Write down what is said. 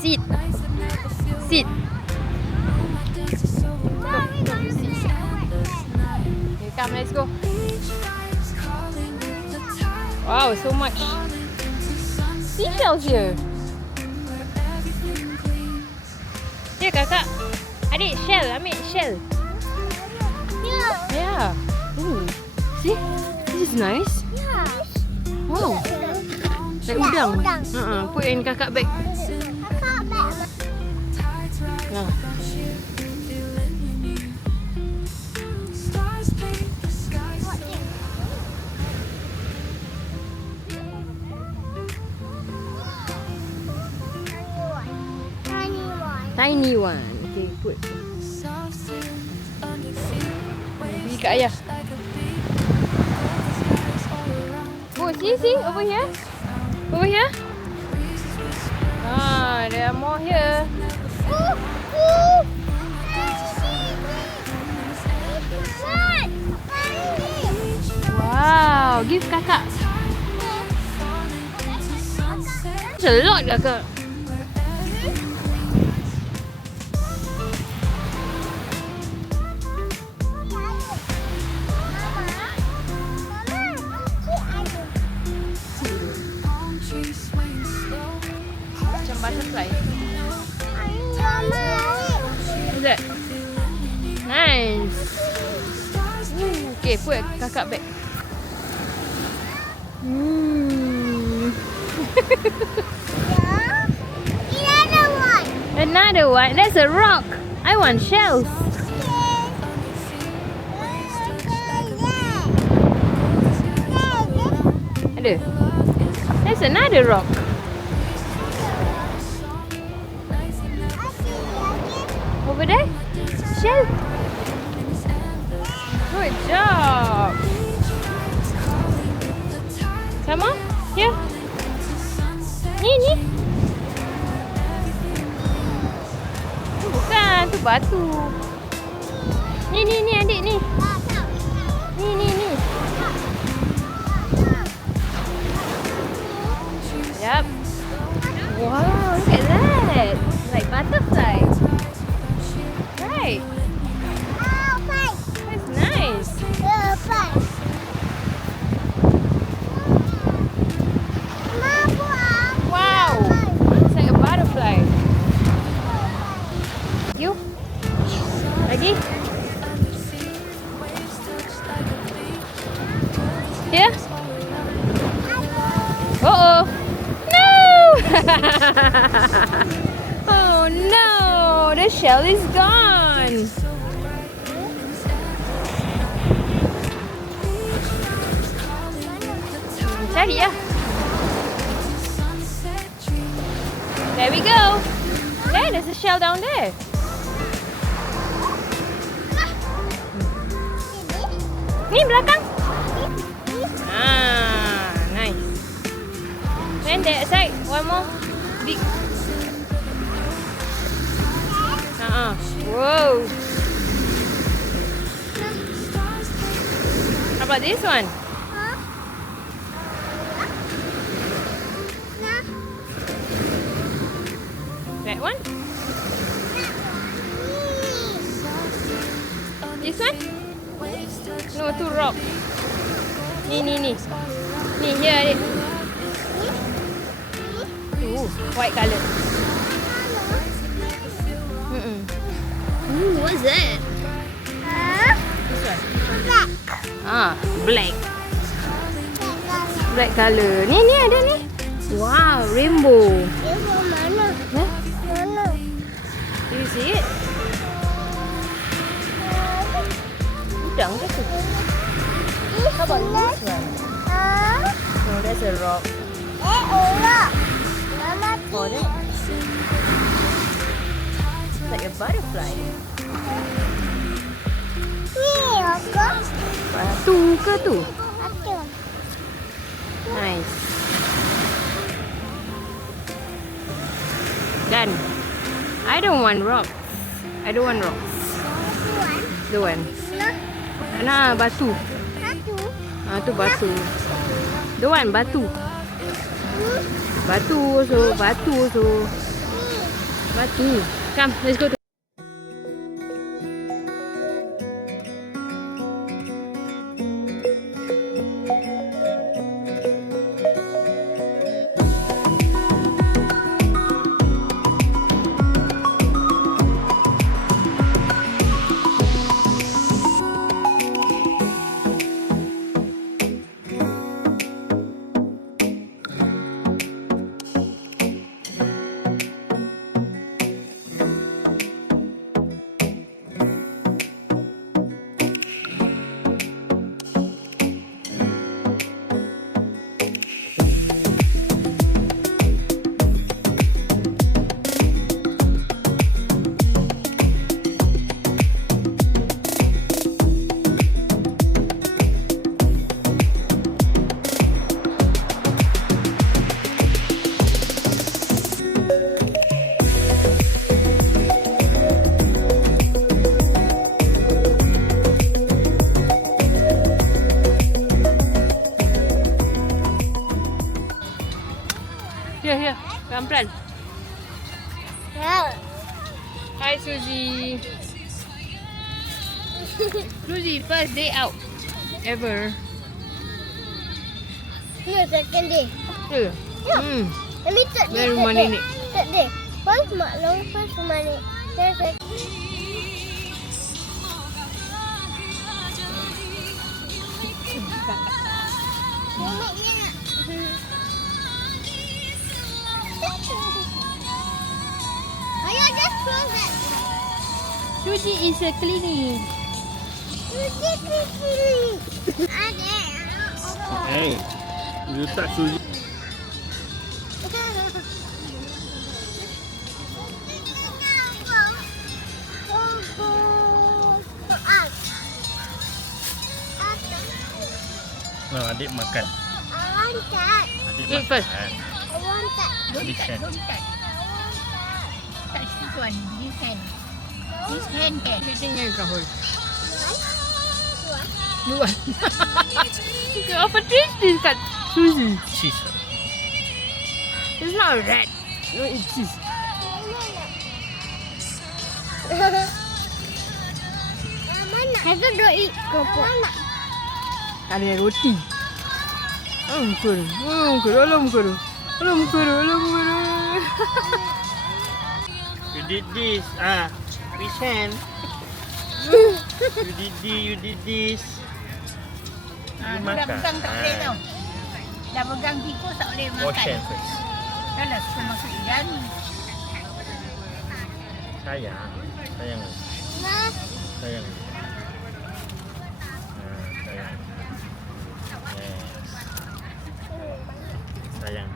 Sit. Sit. Here, come, let's go. Wow, so much seashells here. Here, kakak. Adik, shell. Ambil shell. Yeah. Ooh. See? This is nice. Wow. Like udang. Put in kakak bag. Nah. Tiny one. Okay, put. Bagi kat ayah. Oh, see, over here. Over here. Ah, there are more here. Wow, give kakak. It's a lot, kakak. Macam butterfly. What's that? Nice. Okay, put kakak bag. Another one. That's a rock. I want shells. Ada. That's another rock. Over there? Shell. Good job. Come on. Here. Ni. Bukan, tu batu. Ni adik ni. Ni. Yep. Wow, look at that. Like butterfly. Right. That's nice. Wow. It's like a butterfly. You? Lagi? Here? Uh-oh. No! Oh no! The shell is gone. Cari ya. There we go. There's a shell down there. Ni belakang. Nice. Then that side, one more big. Whoa. How about this one? That one? This one? No, two rock. Ni. Ni, here adik. White colour. What's that? This one. Black. Black colour. Ni ada ni. Wow, rainbow. Rainbow mana? Mana? Do you see it? Udang ke tu? How about this one? No, that's a rock. Rock. Mama Oh, that's like a butterfly. ni aku. Batu ke tu? Aku. Nice. Done. I don't want rocks. Tuan. The one. Nah, Nah, batu. satu. Ah, tu batu. The one, batu. Batu also, batu also. Batu. Come, let's go to. Here. Pelan-pelan. Ya. Hi, Suzy. Suzy, first day out ever. Ni second day. Yeah. Yeah. Let me third day. Dari rumah nenek. Third day. First mak long, first rumah nenek. Then second. Ayah just close that. Suzy is a cleaning. Adik. Hey, you touch Suzy. No, adik makan. Adik Eat first. Adik share. Touch this one, this hand. This hand can. Everything yang kau hold. Dua. Apa taste this kat Suzy? Cheese. It's not a rat. No, it's cheese. Itu dah eat kerupuk. Ada roti. Muka dia. Alam muka dia. You did this. Which hand? You did this. Dah makan. pegang tak boleh tau. Dah pegang tikus tak boleh Wash makan. hand first. Dah lah suka masuk jari. Sayang. Sayang. Nah, Sayang. Sayang. Yes. Sayang.